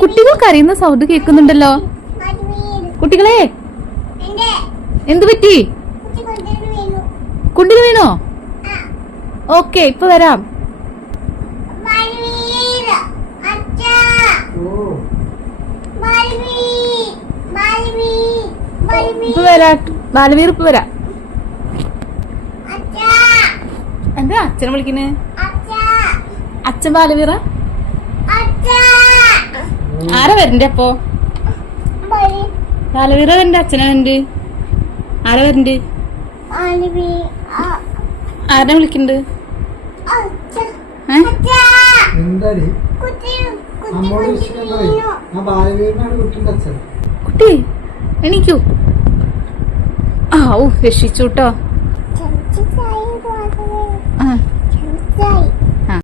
കുട്ടികൾ കരയുന്ന സൗണ്ട് കേൾക്കുന്നുണ്ടല്ലോ. കുട്ടികളെ എന്തു പറ്റി? കുണ്ടിൽ വീണോ? ഓക്കെ, ഇപ്പൊ വരാം. ഇപ്പൊ വരാ ബാലവീർ, ഇപ്പൊ വരാം. എന്താ അച്ഛനെ വിളിക്കുന്നേ? അച്ഛൻ ബാലവീറ? ആരാ വരണ്ടേ അപ്പൊ? ബാലവീറ വരണ്ട, അച്ഛനെ വരണ്ട്. ആരാ വരണ്ട്? ആരെ വിളിക്കണ്ട്? കുട്ടി എണീക്കൂ. രക്ഷിച്ചു കേട്ടോ.